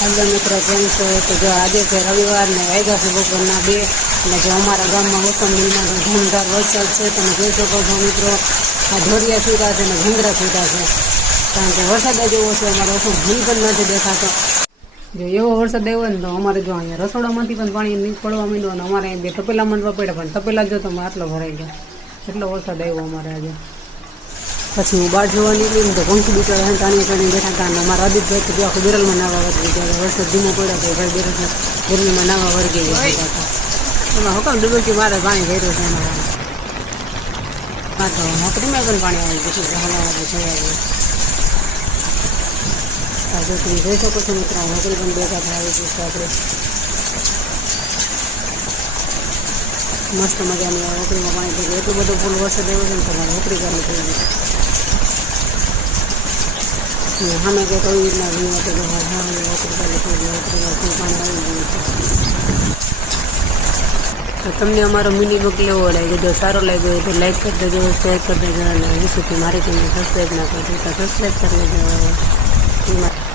Hello मित्रों केम छो। तो जो आज है रविवार ने वाग्या से बपोरना 2 અને जो अमरा गाम में मोसम महीना धूमधार वरसाद है તમે જોઈ શકો છો મિત્રો। आ ઢોરિયા છૂટા છે ને ભૂંગરા છૂટા છે કારણ કે વરસાદ જેવો છે। અમારો ઓછો બિલકુલ નથી દેખાતો। જો એવો વરસાદ આવ્યો ને તો અમારે જો અહીંયા રસોડામાંથી પણ પાણી પડવા માંડ્યું અને અમારે બે તપેલા માંડવા પડ્યા પણ તપેલા જો તમે આટલો ભરાઈ ગયો એટલો વરસાદ આવ્યો અમારે આજે। પછી હું બહાર જોવા નીકળી ને તો પંખી બિચારા તાણી તાણી બેઠા હતા અને અમારા આદિત્યભાઈ તો આખું બિરલમાં નાવા વર્ગી ગયા। વરસાદ ધીમો પડ્યો તો ભાઈ બિરલમાં નાવા વર્ગી ગયા હતા। એમાં હુકમ ડૂબકી મારે પાણી ભર્યું છે એમાં। હા તો નોકરીમાં પણ પાણી આવી ગયું છે હલાવા થયા છે। તમે જોઈ શકો છો મિત્રો નોકરી પણ 2 કાંઠે આવી ગઈ છે આપણે। મસ્ત મજાની નોકરીમાં પાણી થઈ ગયું। એટલું બધું ફૂલ વરસાદ આવ્યો છે ને તમારે નોકરી ચાલુ થઈ ગઈ। हमें के कोई इतना नहीं होता जो हाँ नौकरी चालू થઈ ગઈ નોકરીમાં ફૂલ પાણી આવી ગયું છે। તો તમને અમારો મિની બ્લોગ કેવો લાગ્યો? જો સારો લાગ્યો હોય તો લાઈક કરી દેજો, શેર કરી દેજો અને હજી સુધી મારી ચેનલ સબસ્ક્રાઈબ ના કરી તો સબસ્ક્રાઈબ કરી લેજો।